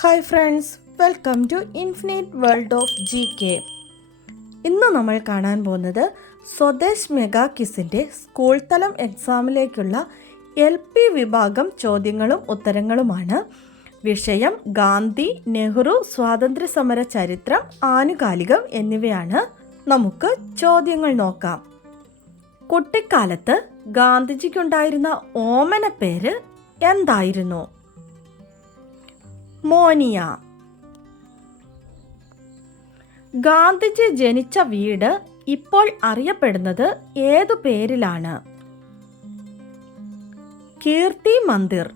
Hi friends, welcome to infinite world of GK. ഇന്ന് നമ്മൾ കാണാൻ പോകുന്നത് സ്വദേശ് മെഗാ ക്വിസിൻ്റെ സ്കൂൾ തലം എക്സാമിലേക്കുള്ള LP വിഭാഗം ചോദ്യങ്ങളും ഉത്തരങ്ങളുമാണ്. വിഷയം ഗാന്ധി, നെഹ്റു, സ്വാതന്ത്ര്യ സമര ചരിത്രം, ആനുകാലികം എന്നിവയാണ്. നമുക്ക് ചോദ്യങ്ങൾ നോക്കാം. കുട്ടിക്കാലത്ത് ഗാന്ധിജിക്കുണ്ടായിരുന്ന ഓമന പേര് എന്തായിരുന്നു? മോനിയ. ഗാന്ധിജി ജനിച്ച വീട് ഇപ്പോൾ അറിയപ്പെടുന്നത് ഏതു പേരിലാണ്? കീർത്തി മന്ദിർ.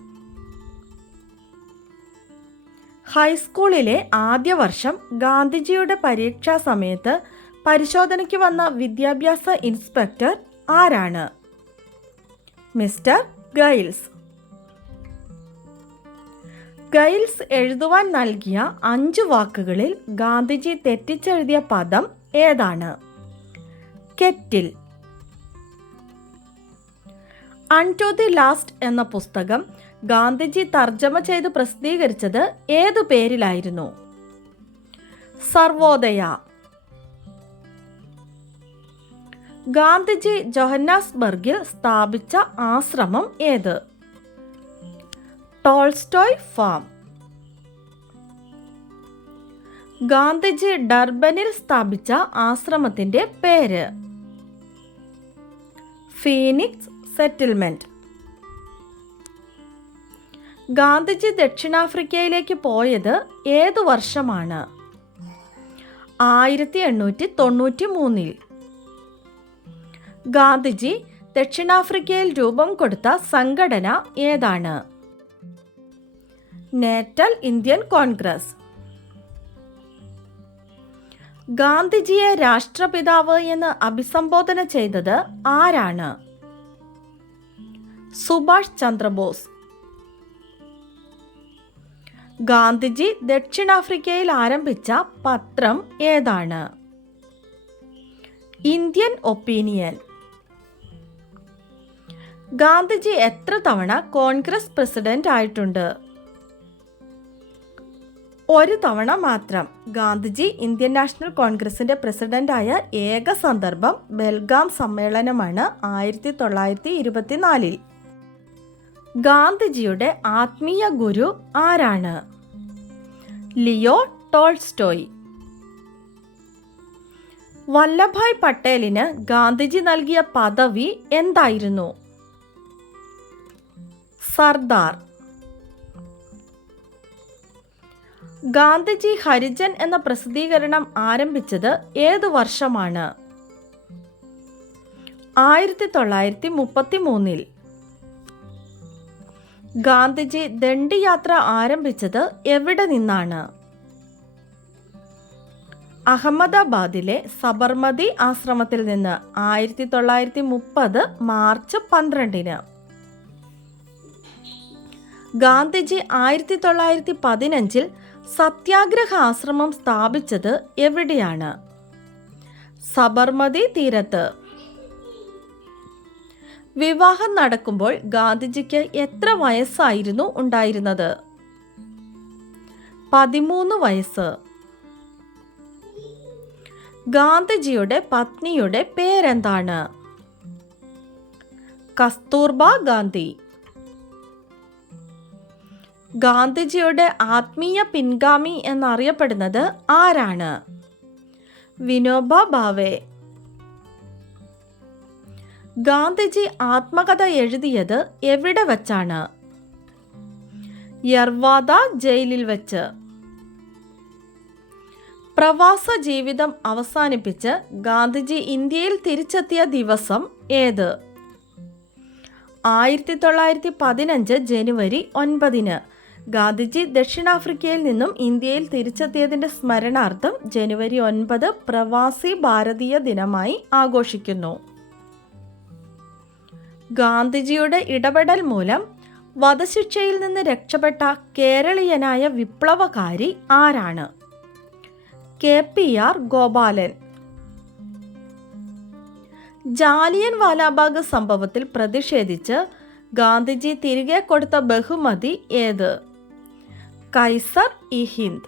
ഹൈസ്കൂളിലെ ആദ്യ വർഷം ഗാന്ധിജിയുടെ പരീക്ഷാ സമയത്ത് പരിശോധനയ്ക്ക് വന്ന വിദ്യാഭ്യാസ ഇൻസ്പെക്ടർ ആരാണ്? Mister Giles. ഗൈൽസ് എഴുതുവാൻ നൽകിയ 5 വാക്കുകളിൽ ഗാന്ധിജി തെറ്റിച്ചെഴുതിയ പദം ഏതാണ്? കെറ്റിൽ. അൺടു ദി ലാസ്റ്റ് എന്ന പുസ്തകം ഗാന്ധിജി തർജ്ജമ ചെയ്ത് പ്രസിദ്ധീകരിച്ചത് ഏതു പേരിലായിരുന്നു? സർവോദയ. ഗാന്ധിജി ജോഹന്നാസ്ബർഗിൽ സ്ഥാപിച്ച ആശ്രമം ഏത്? Tolstoy farm. ഗാന്ധിജി ഡർബനിൽ സ്ഥാപിച്ച ആശ്രമത്തിന്റെ പേര്? Phoenix settlement. ഗാന്ധിജി ദക്ഷിണാഫ്രിക്കയിലേക്ക് പോയത് ഏതു വർഷമാണ്? 1893. ഗാന്ധിജി ദക്ഷിണാഫ്രിക്കയിൽ രൂപം കൊടുത്ത സംഘടന ഏതാണ്? Natal Indian Congress. ഗാന്ധിജിയെ രാഷ്ട്രപിതാവ് എന്ന് അഭിസംബോധന ചെയ്തത് ആരാണ്? സുഭാഷ് ചന്ദ്രബോസ്. ഗാന്ധിജി ദക്ഷിണാഫ്രിക്കയിൽ ആരംഭിച്ച പത്രം ഏതാണ്? Indian opinion. ഗാന്ധിജി എത്ര തവണ കോൺഗ്രസ് പ്രസിഡന്റ് ആയിട്ടുണ്ട്? 1 തവണ മാത്രം. ഗാന്ധിജി ഇന്ത്യൻ നാഷണൽ കോൺഗ്രസിന്റെ പ്രസിഡന്റായ ഏക സന്ദർഭം ബെൽഗാം സമ്മേളനമാണ് 1924. ഗാന്ധിജിയുടെ ആത്മീയ ഗുരു ആരാണ്? Leo Tolstoy. വല്ലഭായ് പട്ടേലിന് ഗാന്ധിജി നൽകിയ പദവി എന്തായിരുന്നു? സർദാർ. ഗാന്ധിജി ഹരിജൻ എന്ന പ്രസിദ്ധീകരണം ആരംഭിച്ചത് ഏതു വർഷമാണ്? 1933. ഗാന്ധിജി ദണ്ഡി യാത്ര ആരംഭിച്ചത് എവിടെ നിന്നാണ്? അഹമ്മദാബാദിലെ സബർമതി ആശ്രമത്തിൽ നിന്ന് 1930 മാർച്ച് 12. ഗാന്ധിജി 1915 സത്യാഗ്രഹ ആശ്രമം സ്ഥാപിച്ചത് എവിടെയാണ്? സബർമതി തീരത്ത്. വിവാഹം നടക്കുമ്പോൾ ഗാന്ധിജിക്ക് എത്ര വയസ്സായിരുന്നു ഉണ്ടായിരുന്നത്? 13 വയസ്സ്. ഗാന്ധിജിയുടെ പത്നിയുടെ പേരെന്താണ്? കസ്തൂർബ ഗാന്ധി. ഗാന്ധിജിയുടെ ആത്മീയ പിൻഗാമി എന്നറിയപ്പെടുന്നത് ആരാണ്? വിനോബ ഭാവെ. ഗാന്ധിജി ആത്മകഥ എഴുതിയത് എവിടെ വച്ചാണ്? യർവാദ ജയിലിൽ വെച്ച്. പ്രവാസ ജീവിതം അവസാനിപ്പിച്ച് ഗാന്ധിജി ഇന്ത്യയിൽ തിരിച്ചെത്തിയ ദിവസം ഏത്? 1915 ജനുവരി 9. ഗാന്ധിജി ദക്ഷിണാഫ്രിക്കയിൽ നിന്നും ഇന്ത്യയിൽ തിരിച്ചെത്തിയതിൻ്റെ സ്മരണാർത്ഥം ജനുവരി 9 പ്രവാസി ഭാരതീയ ദിനമായി ആഘോഷിക്കുന്നു. ഗാന്ധിജിയുടെ ഇടപെടൽ മൂലം വധശിക്ഷയിൽ നിന്ന് രക്ഷപ്പെട്ട കേരളീയനായ വിപ്ലവകാരി ആരാണ്? KPR ഗോപാലൻ. ജാലിയൻ വാലാബാഗ് സംഭവത്തിൽ പ്രതിഷേധിച്ച് ഗാന്ധിജി തിരികെ കൊടുത്ത ബഹുമതി ഏത്? Kaiser E Hind.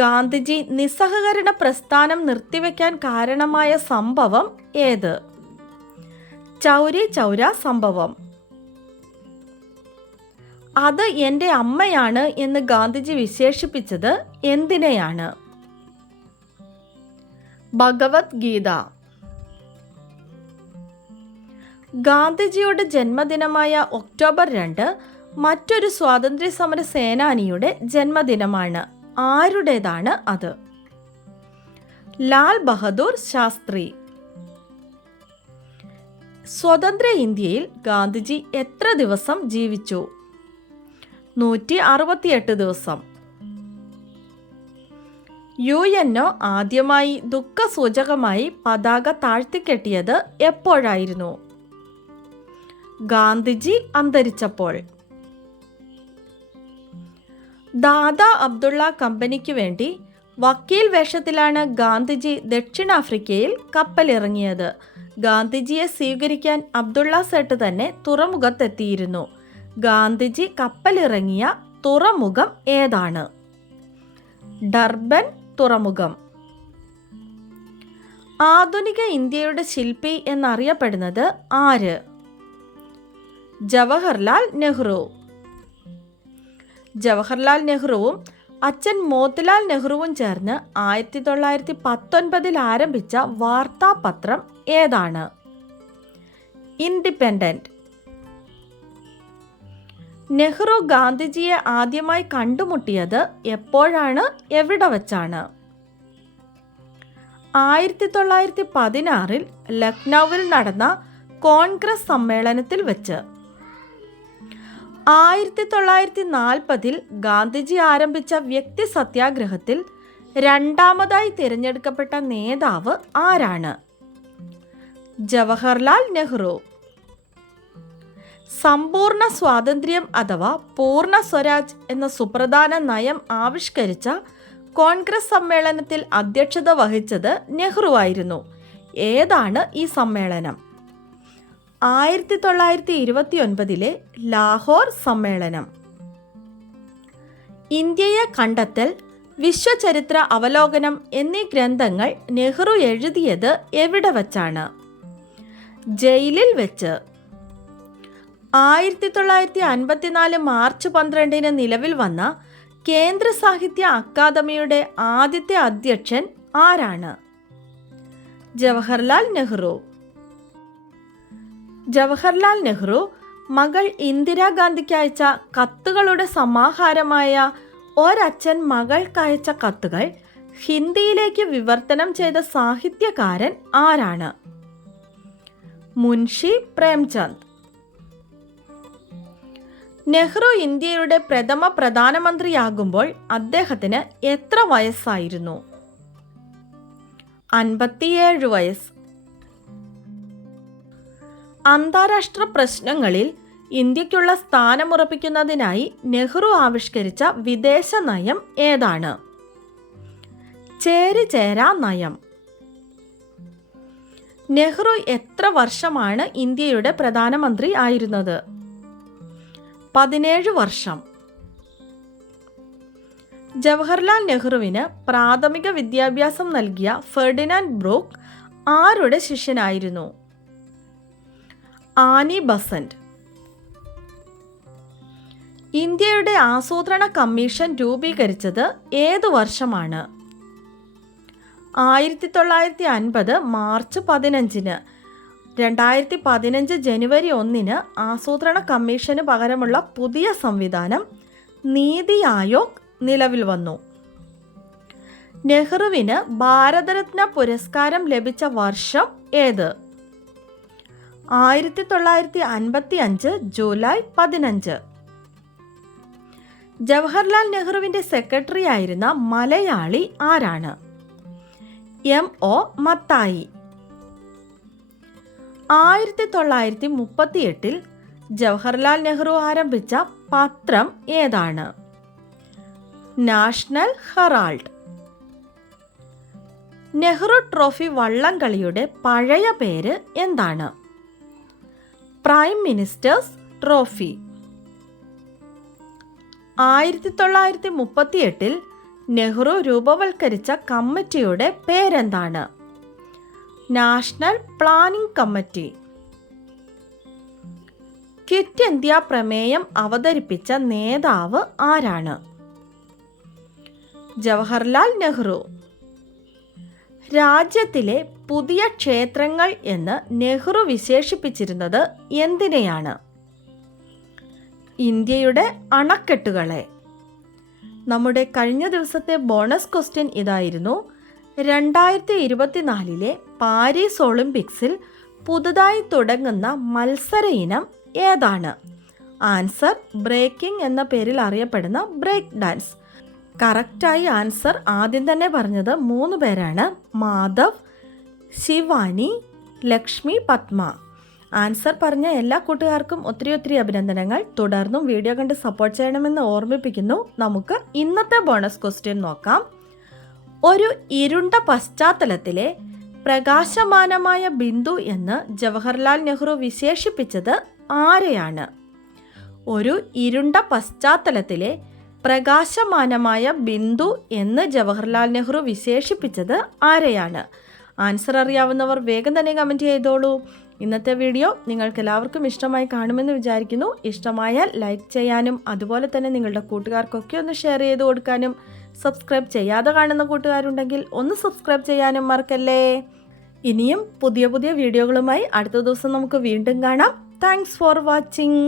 ഗാന്ധിജി നിസ്സഹകരണ പ്രസ്ഥാനം നിർത്തിവെക്കാൻ കാരണമായ സംഭവം ഏത്? ചൗരി ചൗര സംഭവം. അത് എൻ്റെ അമ്മയാണ് എന്ന് ഗാന്ധിജി വിശേഷിപ്പിച്ചത് എന്തിനെയാണ്? ഭഗവത്ഗീത. ഗാന്ധിജിയുടെ ജന്മദിനമായ ഒക്ടോബർ 2 മറ്റൊരു സ്വാതന്ത്ര്യ സമര സേനാനിയുടെ ജന്മദിനമാണ്. ആരുടേതാണ് അത്? ലാൽ ബഹദൂർ ശാസ്ത്രി. സ്വതന്ത്ര ഇന്ത്യയിൽ ഗാന്ധിജി എത്ര ദിവസം ജീവിച്ചു? 168 ദിവസം. UNO ആദ്യമായി ദുഃഖസൂചകമായി പതാക താഴ്ത്തിക്കെട്ടിയത് എപ്പോഴായിരുന്നു? ഗാന്ധിജി അന്തരിച്ചപ്പോൾ. ദാദാ അബ്ദുള്ള കമ്പനിക്ക് വേണ്ടി വക്കീൽ വേഷത്തിലാണ് ഗാന്ധിജി ദക്ഷിണാഫ്രിക്കയിൽ കപ്പലിറങ്ങിയത്. ഗാന്ധിജിയെ സ്വീകരിക്കാൻ അബ്ദുള്ള സേട്ട് തന്നെ തുറമുഖത്തെത്തിയിരുന്നു. ഗാന്ധിജി കപ്പലിറങ്ങിയ തുറമുഖം ഏതാണ്? ഡർബൻ തുറമുഖം. ആധുനിക ഇന്ത്യയുടെ ശില്പി എന്നറിയപ്പെടുന്നത് ആര്? ജവഹർലാൽ നെഹ്റു. ജവഹർലാൽ നെഹ്റുവും അച്ഛൻ മോത്തിലാൽ നെഹ്റുവും ചേർന്ന് 1919 ആരംഭിച്ച വാർത്താപത്രം ഏതാണ്? ഇൻഡിപെൻഡന്റ്. നെഹ്റു ഗാന്ധിജിയെ ആദ്യമായി കണ്ടുമുട്ടിയത് എപ്പോഴാണ്, എവിടെ വച്ചാണ്? 1916 ലക്നൌവിൽ നടന്ന കോൺഗ്രസ് സമ്മേളനത്തിൽ വെച്ച്. 1940 ഗാന്ധിജി ആരംഭിച്ച വ്യക്തി സത്യാഗ്രഹത്തിൽ രണ്ടാമതായി തിരഞ്ഞെടുക്കപ്പെട്ട നേതാവ് ആരാണ്? ജവഹർലാൽ നെഹ്റു. സമ്പൂർണ്ണ സ്വാതന്ത്ര്യം അഥവാ പൂർണ്ണ സ്വരാജ് എന്ന സുപ്രധാന നയം ആവിഷ്കരിച്ച കോൺഗ്രസ് സമ്മേളനത്തിൽ അധ്യക്ഷത വഹിച്ചത് നെഹ്റു ആയിരുന്നു. ഏതാണ് ഈ സമ്മേളനം? 1929 ലാഹോർ സമ്മേളനം. ഇന്ത്യയെ കണ്ടെത്തൽ, വിശ്വചരിത്ര അവലോകനം എന്നീ ഗ്രന്ഥങ്ങൾ നെഹ്റു എഴുതിയത് എവിടെ വച്ചാണ്? ജയിലിൽ വെച്ച്. 1954 മാർച്ച് 12 നിലവിൽ വന്ന കേന്ദ്ര സാഹിത്യ അക്കാദമിയുടെ ആദ്യത്തെ അധ്യക്ഷൻ ആരാണ്? ജവഹർലാൽ നെഹ്റു. ജവഹർലാൽ നെഹ്റു മകൾ ഇന്ദിരാഗാന്ധിക്ക് അയച്ച കത്തുകളുടെ സമാഹാരമായ ഒരച്ഛൻ മകൾക്കയച്ച കത്തുകൾ ഹിന്ദിയിലേക്ക് വിവർത്തനം ചെയ്ത സാഹിത്യകാരൻ ആരാണ്? മുൻഷി പ്രേംചന്ദ്. നെഹ്റു ഇന്ത്യയുടെ പ്രഥമ പ്രധാനമന്ത്രിയാകുമ്പോൾ അദ്ദേഹത്തിന് എത്ര വയസ്സായിരുന്നു? 57 വയസ്സ്. അന്താരാഷ്ട്ര പ്രശ്നങ്ങളിൽ ഇന്ത്യക്കുള്ള സ്ഥാനമുറപ്പിക്കുന്നതിനായി നെഹ്റു ആവിഷ്കരിച്ച വിദേശ നയം ഏതാണ്? ചേരിചേരാ നയം. നെഹ്റു എത്ര വർഷമാണ് ഇന്ത്യയുടെ പ്രധാനമന്ത്രി ആയിരുന്നത്? 17 വർഷം. ജവഹർലാൽ നെഹ്റുവിന് പ്രാഥമിക വിദ്യാഭ്യാസം നൽകിയ ഫെർഡിനാൻഡ് ബ്രൂക്ക് ആരുടെ ശിഷ്യനായിരുന്നു? Annie Besant. ഇന്ത്യയുടെ ആസൂത്രണ കമ്മീഷൻ രൂപീകരിച്ചത് ഏതു വർഷമാണ്? 1950 മാർച്ച് 15. 2015 ജനുവരി 1 ആസൂത്രണ കമ്മീഷന് പകരമുള്ള പുതിയ സംവിധാനം നീതി ആയോഗ് നിലവിൽ വന്നു. നെഹ്റുവിന് ഭാരതരത്ന പുരസ്കാരം ലഭിച്ച വർഷം ഏത്? 1955 ജൂലൈ 15. ജവഹർലാൽ നെഹ്റുവിൻ്റെ സെക്രട്ടറി ആയിരുന്ന മലയാളി ആരാണ്? MO മത്തായി. 1938 ജവഹർലാൽ നെഹ്റു ആരംഭിച്ച പത്രം ഏതാണ്? National herald. നെഹ്റു ട്രോഫി വള്ളംകളിയുടെ പഴയ പേര് എന്താണ്? Prime minister's trophy. 1938 നെഹ്റു രൂപവൽക്കരിച്ച കമ്മിറ്റിയുടെ പേരെന്താണ്? National planning committee. Quit India പ്രമേയം അവതരിപ്പിച്ച നേതാവ് ആരാണ്? ജവഹർലാൽ നെഹ്റു. രാജ്യത്തിലെ പുതിയ ക്ഷേത്രങ്ങൾ എന്ന് നെഹ്റു വിശേഷിപ്പിച്ചിരുന്നത് എന്തിനെയാണ്? ഇന്ത്യയുടെ അണക്കെട്ടുകളെ. നമ്മുടെ കഴിഞ്ഞ ദിവസത്തെ ബോണസ് ക്വസ്റ്റ്യൻ ഇതായിരുന്നു: 2024 പാരീസ് ഒളിമ്പിക്സിൽ പുതുതായി തുടങ്ങുന്ന മത്സര ഇനം ഏതാണ്? ആൻസർ ബ്രേക്കിംഗ് എന്ന പേരിൽ അറിയപ്പെടുന്ന ബ്രേക്ക് ഡാൻസ്. കറക്റ്റായി ആൻസർ ആദ്യം തന്നെ പറഞ്ഞത് 3 പേരാണ്: മാധവ്, ശിവാനി, ലക്ഷ്മി, പത്മ. ആൻസർ പറഞ്ഞ എല്ലാ കൂട്ടുകാർക്കും ഒത്തിരി അഭിനന്ദനങ്ങൾ. തുടർന്നും വീഡിയോ കണ്ട് സപ്പോർട്ട് ചെയ്യണമെന്ന് ഓർമ്മിപ്പിക്കുന്നു. നമുക്ക് ഇന്നത്തെ ബോണസ് ക്വസ്റ്റ്യൻ നോക്കാം. ഒരു ഇരുണ്ട പശ്ചാത്തലത്തിലെ പ്രകാശമാനമായ ബിന്ദു എന്ന് ജവഹർലാൽ നെഹ്റു വിശേഷിപ്പിച്ചത് ആരെയാണ്? ഒരു ഇരുണ്ട പശ്ചാത്തലത്തിലെ പ്രകാശമാനമായ ബിന്ദു എന്ന് ജവഹർലാൽ നെഹ്റു വിശേഷിപ്പിച്ചത് ആരെയാണ്? ആൻസർ അറിയാവുന്നവർ വേഗം തന്നെ കമൻറ്റ് ചെയ്തോളൂ. ഇന്നത്തെ വീഡിയോ നിങ്ങൾക്ക് എല്ലാവർക്കും ഇഷ്ടമായി കാണുമെന്ന് വിചാരിക്കുന്നു. ഇഷ്ടമായാൽ ലൈക്ക് ചെയ്യാനും അതുപോലെ തന്നെ നിങ്ങളുടെ കൂട്ടുകാർക്കൊക്കെ ഒന്ന് ഷെയർ ചെയ്ത് കൊടുക്കാനും, സബ്സ്ക്രൈബ് ചെയ്യാതെ കാണുന്ന കൂട്ടുകാരുണ്ടെങ്കിൽ ഒന്ന് സബ്സ്ക്രൈബ് ചെയ്യാനും മറക്കല്ലേ. ഇനിയും പുതിയ വീഡിയോകളുമായി അടുത്ത ദിവസം നമുക്ക് വീണ്ടും കാണാം. Thanks for watching.